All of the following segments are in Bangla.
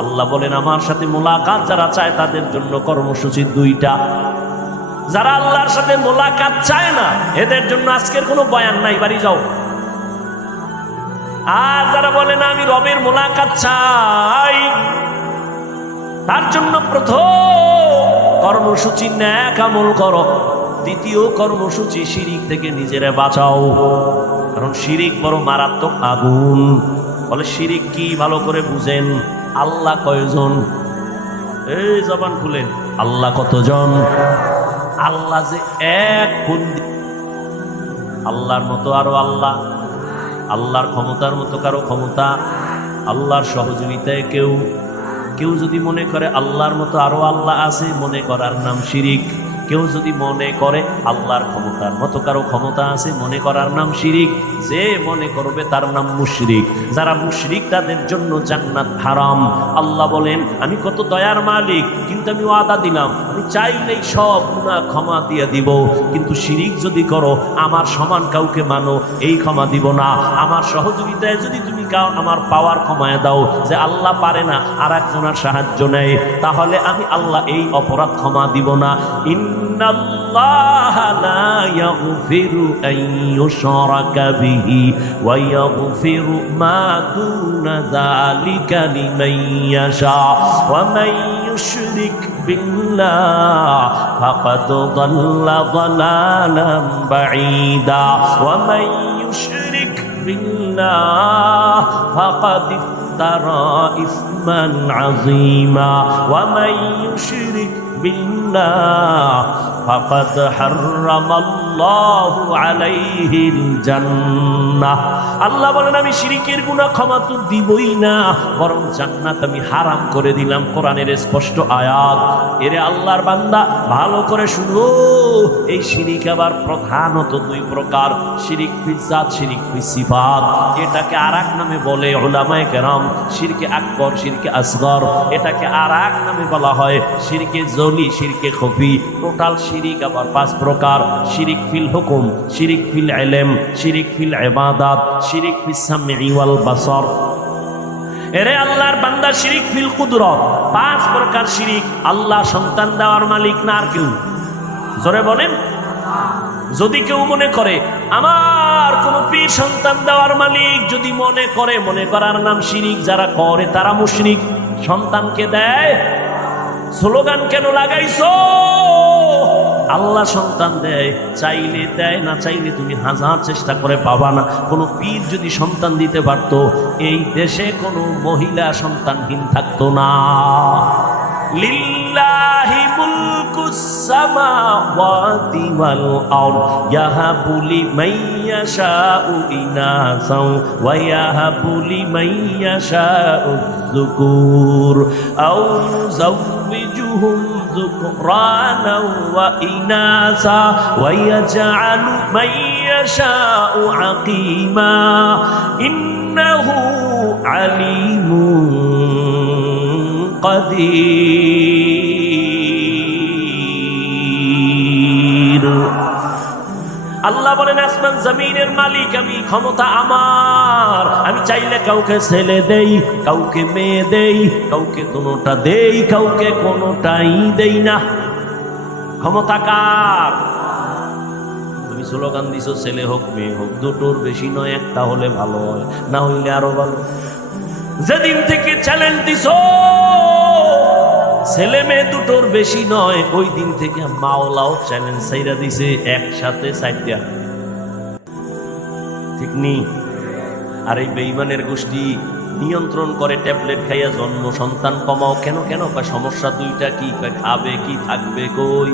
আল্লাহ বলেন আমার সাথে মোলাকাত যারা চায় তাদের জন্য কর্মসূচি দুইটা। যারা আল্লাহর সাথে মোলাকাত চায় না এদের জন্য আজকের কোনো বয়ান নাই, বাড়ি যাও। আর যারা বলে না আমি রবের মোলাকাত চাই, তার জন্য প্রথম কর্মসূচি নেক আমল করো, দ্বিতীয় কর্মসূচি শিরিক থেকে নিজেরা বাঁচাও। কারণ শিরিক বড় মারাত্মক আগুন। বলে শিরিক কি ভালো করে বুঝেন। আল্লাহ কয়জন? এই জবান খুলেন, আল্লাহ কতজন? আল্লাহ যে এক, আল্লাহর মতো আরো আল্লাহ, আল্লাহর ক্ষমতার মতো কারো ক্ষমতা, আল্লাহর সহযোগিতায় কেউ যদি মনে করে আল্লাহর মতো আরো আল্লাহ আছে, মনে করার নাম শিরিক। কেউ যদি মনে করে আল্লাহর ক্ষমতার মতো কারো ক্ষমতা আছে, মনে করার নাম শিরিক। যে মনে করবে তার নাম মুশরিক। যারা মুশরিক তাদের জন্য জান্নাত হারাম। আল্লাহ বলেন আমি কত দয়ার মালিক, কিন্তু আমি ওয়াদা দিলাম আমি চাইলেই সব গুনাহ ক্ষমা দিয়ে দিব, কিন্তু শিরিক যদি করো আমার সমান কাউকে মানো, এই ক্ষমা দিব না। আমার সহযোগিতায় যদি তুমি আমার পাওয়ার ক্ষমায় দাও, যে আল্লাহ পারে না আর একজনের সাহায্য নেয়, তাহলে আমি আল্লাহ এই অপরাধ ক্ষমা দিব না। ইন্নাল্লাহা লা ইয়াগফিরু আন ইউশরাকা বিহি ওয়া ইয়াগফিরু মা দুনা যালিকা লিমান ইয়াশা ওয়া মান ইউশরিক বিল্লাহ ফাকাদ দাল্লা দালালান বাঈদা ওয়া মান ইউশরিক বিল্লাহ ফাকাদ ইফতারা ইসমান আযীমা ওয়া মান ইউশরিক বিল্লাহ ফাকাদ হারামাল্লাহু আলাইহিল জান্নাহ। আল্লাহ বলেন আমি শিরিকের গুনাহ ক্ষমা তো দিবই না, বরং জান্নাত আমি হারাম করে দিলাম। কোরআনের স্পষ্ট আয়াত। এরে আল্লাহর বান্দা ভালো করে শুনো, এই শিরিক আবার প্রধানত দুই প্রকার, শিরিক ফিল জাত, শিরিক ফিল সিফাত। এটাকে আরেক নামে বলে উলামায়ে কেরাম শিরকে আকবর, শিরকে আসগর। এটাকে আরেক নামে বলা হয় শিরকে জলি, শিরকে খফি। টোটাল শিরিক আবার পাঁচ প্রকার। শিরিক ফিল হুকুম, শিরিক ফিল ইলম, শিরিক ফিল ইবাদাত, শিরিক ফিস সামঈ ওয়াল বাসর। এরে আল্লাহর বান্দা শিরিক ফিল কুদরত। পাঁচ প্রকার শিরিক। আল্লাহ সন্তান দেওয়ার মালিক না আর কেউ? জোরে বলেন। যদি কেউ মনে করে আমার কোন পীর সন্তান দেওয়ার মালিক, যদি মনে করে, মনে করার নাম শিরিক। যারা করে তারা মুশরিক। সন্তানকে দেয়, স্লোগান কেন লাগাইছো? আল্লাহ সন্তান দেয়, চাইলে দেয়, না চাইলে তুমি হাজার চেষ্টা করে পাবা না। কোনো পীর যদি সন্তান দিতে পারতো, এই দেশে কোনো মহিলা সন্তানহীন থাকতো না। লিল্লাহি মুলকুস সামাওয়াতি ওয়াল আরদ ইয়াহাবু লিমান ইয়াশাউ ইনাসাও ওয়া ইয়াহাবু লিমান ইয়াশাউ যুকুর আও ইউযাওবিজুহুম যুকরানা ওয়া ইনাসা ওয়া ইয়াজআলু মান ইয়াশাউ আকিমা ইন্নাহু আলিমুন কাদির। আল্লাহ বলেন আসমান জমিনের মালিক আমি, ক্ষমতা আমার। আমি চাইলে কাউকে ছেলে দেই, কাউকে মেয়ে দেই, কাউকে কোনোটা দেই, কাউকে কোনোটাই দেই না। ক্ষমতা কার? তুমি স্লোগান দিছো ছেলে হোক মেয়ে হোক, দুটোর বেশি নয়, একটা হলে ভালো হয়, না হইলে আরো ভালো। যেদিন থেকে চ্যালেঞ্জ দিছো ছেলে মেয়ে দুটোর বেশি নয়, ওই দিন থেকে মাওলাও চ্যালেঞ্জ ছাইরা দিছে একসাথে চারটা। ঠিক নি? আর এই বেঈমানের গোষ্ঠী নিয়ন্ত্রণ করে ট্যাবলেট খাইয়া জন্ম সন্তান কমাও। কেন কেন? সমস্যা দুইটা। কি খাবে, কি থাকবে, কই?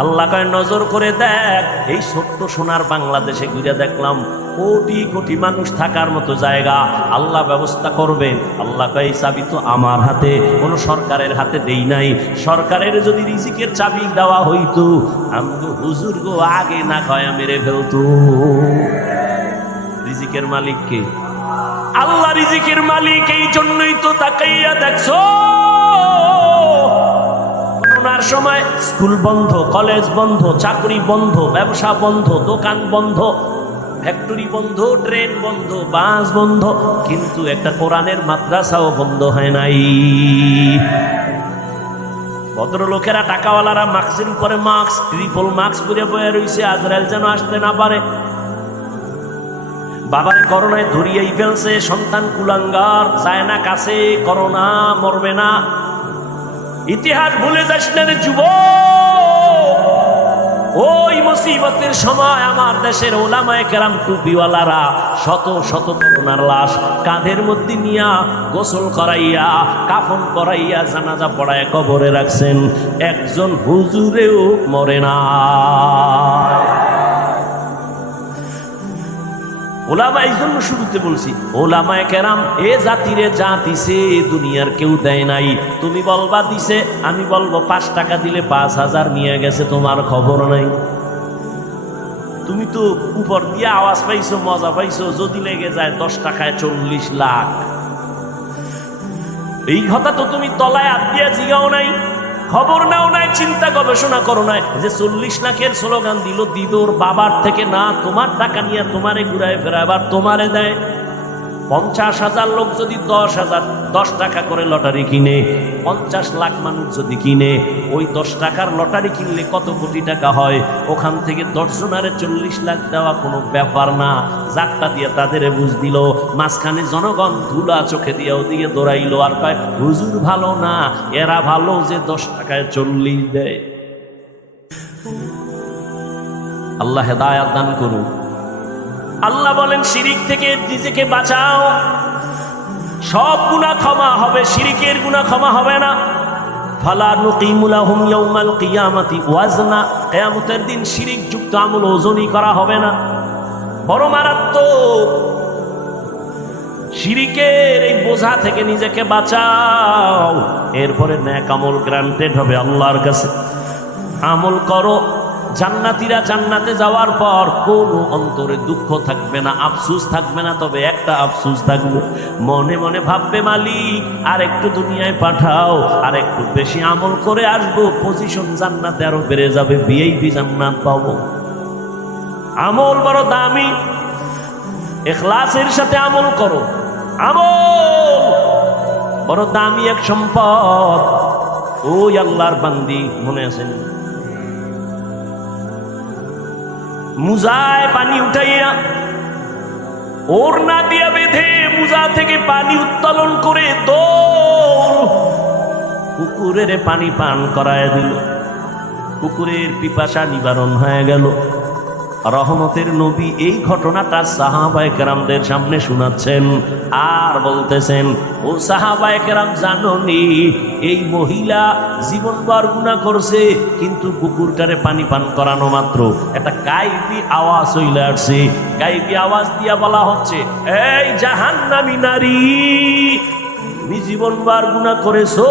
আল্লাহ কয় নজর করে দেখ। এই ছোট্ট সোনার বাংলাদেশে ঘুরে দেখলাম কোটি কোটি মানুষ থাকার মতো জায়গা আল্লাহ ব্যবস্থা করবেন। আল্লাহ কয় চাবি তো আমার হাতে, কোনো সরকারের হাতে দেই নাই। সরকারের যদি রিজিকের চাবি দেওয়া হইতো, আমগো হুজুর গো আগে না খায়া মেরে ফেলতো। রিজিকের মালিক কে? আল্লাহ রিজিকের মালিক। এই জন্যই তো তাকাইয়া দেখছো করোনার সময় স্কুল বন্ধ, কলেজ বন্ধ, চাকরি বন্ধ, ব্যবসা বন্ধ, দোকান বন্ধ। ফ্যাক্টরি বন্ধ, ট্রেন বন্ধ, বাস বন্ধ, কিন্তু একটা কোরআনের মাদ্রাসাও বন্ধ হয় নাই। ভদ্রলোকেরা, টাকাওয়ালারা মাস্কের উপরে মাস্ক, ট্রিপল মাস্ক পরে বয়ে রয়েছে, আজরাইল যেন আসতে না পারে। বাবার করোনায় ধরিয়েই ফেলছে, সন্তান কুলাঙ্গার, যায় না কাছে, করোনা মরবে না। ইতিহাস ভুলে যাস না রে যুবক। ওই মুসিবতের সময় আমার দেশের ওলামায়ে কেরাম, টুপিওয়ালারা শত শত করোনার লাশ কাঁধের মধ্যে নিয়া গোসল করাইয়া, কাফন করাইয়া, জানাজা পড়ায় কবরে রাখছেন। একজন হুজুরেও মরে না। ওলামা, এই জন্য শুরুতে বলছি, ওলামায়ে কেরাম এ জাতিরে যা দিছে দুনিয়ার কেউ দেয় নাই। তুমি বলবা দিছে, আমি বলবো 5 টাকা দিলে 5000 নিয়ে গেছে, তোমার খবর নাই। তুমি তো উপর দিয়ে আওয়াজ পাইছো, মজা পাইছো, যদি লেগে যায় 10 টাকায় 40 লাখ। এই কথা তো তুমি তলায় হাত দিয়া জিগাও নাই, খবর নাও নাই, চিন্তা গবেষণা করো নাই যে 40 লাখের স্লোগান দিল, ওর বাবার থেকে না, তোমার টাকা নিয়ে তোমারে ঘুরায় ফেরায়, আবার তোমারে দেয়। 50,000 লোক যদি 10 টাকা করে লটারি কিনে, 50 লাখ মানুষ যদি কিনে, ওই 10 টাকার লটারি কিনলে কত কোটি টাকা হয়? ওখান থেকে 10 জনারে 40 লাখ দেওয়া কোনো ব্যাপার না। যারটা দিয়ে তাদের বুঝ দিল, মাঝখানে জনগণ ধুলা চোখে দিয়ে ওদিকে দৌড়াইলো, আর কয় হুজুর ভালো না, এরা ভালো যে 10 টাকায় 40 দেয়। আল্লাহ হেদায়াত দান করুন। আল্লাহ বলেন, শিরিক থেকে নিজেকে বাঁচাও, সব গুনাহ ক্ষমা হবে, শিরিকের গুনাহ ক্ষমা হবে না। ফালা নুকিমু লাহুম ইয়াউমাল কিয়ামাতি ওয়াজনা, কিয়ামতের দিন শিরিক যুক্ত আমল ওজনই করা হবে না। বড় মারাত্মক। শিরিকের এই বোঝা থেকে নিজেকে বাঁচাও, এরপরে নেক আমল গ্রান্টেড হবে আল্লাহর কাছে। আমল করো, জান্নাতীরা জান্নাতে যাওয়ার পর কোনো অন্তরে দুঃখ থাকবে না, আফসোস থাকবে না। তবে একটা আফসোস থাকবে, মনে মনে ভাববে মালিক আর একটু দুনিয়ায় পাঠাও, আর একটু বেশি আমল করে আসবো, পজিশন জান্নাতে আরো বেড়ে যাবে, ভিআইপি জান্নাত পাবো। আমল বড় দামি, ইখলাসের সাথে আমল করো। আমল বড় দামি এক সম্পদ। ওই আল্লাহর বান্দি, মনে আছেন, মুজায় পানি উঠাইয়া ওড়না দিয়া বেঁধে মুজা থেকে পানি উত্তোলন করে কুকুরের পানি পান করায় দিল। কুকুরের পিপাসা নিবারণ হয়ে গেল। রহমতের নবী এই ঘটনাটা সাহাবায়ে কেরামদের সামনে শোনাচ্ছেন আর বলতেছেন, ও সাহাবায়ে কেরাম, জানোনি এই মহিলা জীবনভর গুনাহ করছে, কিন্তু কুকুরটারে পানি পান করানো মাত্র একটা গায়বী আওয়াজ হইলে আসছে। গায়বী আওয়াজ দিয়া বলা হচ্ছে, এই জাহান্নামী নারী, তুমি জীবনভর গুনাহ করেছো,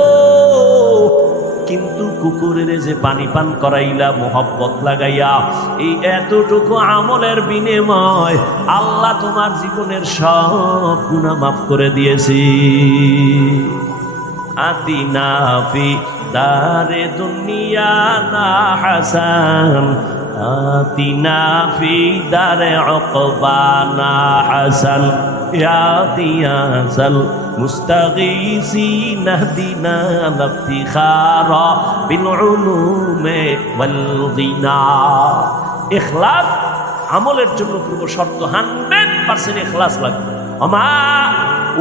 কিন্তু কুকুরের যে পানি পান করাইলা মোহব্বত লাগাইয়া, এই এতটুকু আমলের বিনিময় আল্লাহ তোমার জীবনের সব গুনাহ মাফ করে দিয়েছি। আতিনা ফি দারে দুনিয়া না হাসান, আতিনা ফি দারে উকবা না হাসান, ইয়া দিয়াসাল মুস্তাগীসিন আহদিনা ইফতিখারা বিল উলুমি ওয়াল গিনা। ইখলাস আমলের জন্য পূর্ব শর্ত, 100% ইখলাস লাগবে। ওমা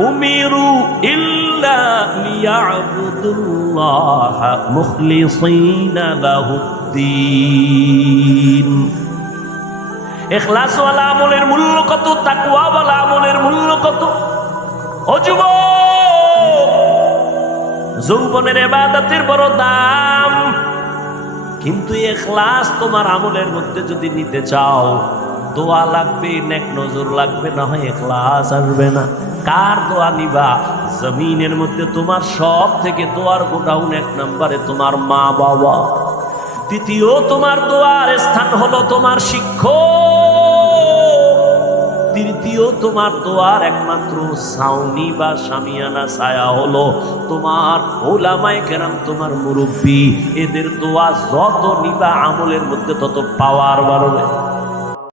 উমিরু ইল্লা লিয়াবুদুল্লাহ মুখলিসিনা লাহুদ্দিন। ইখলাসওয়ালা আমলের মূল্য কত, তাকওয়াওয়ালা আমলের মূল্য কত? ও যুবক, যৌবনের ইবাদতের বড় দাম, কিন্তু ইখলাস তোমার আমলের মধ্যে যদি নিতে চাও, দোয়া লাগবে, নেক নজর লাগবে, না হয় ইখলাস আসবে না। কার দোয়া নিবা? জমিনের মধ্যে তোমার সব থেকে দোয়ার গোডাউন 1 নম্বরে তোমার মা বাবা। দ্বিতীয় তোমার দোয়ার স্থান হলো তোমার শিক্ষক। তৃতীয় তোমার দোয়ার একমাত্র ছাউনি বা শামিয়ানা ছায়া হলো তোমার ওলামায়ে কেরাম, তোমার মুরব্বী। এদের দোয়া যত নিবা আমলের মধ্যে তত পাওয়ার বাড়বে।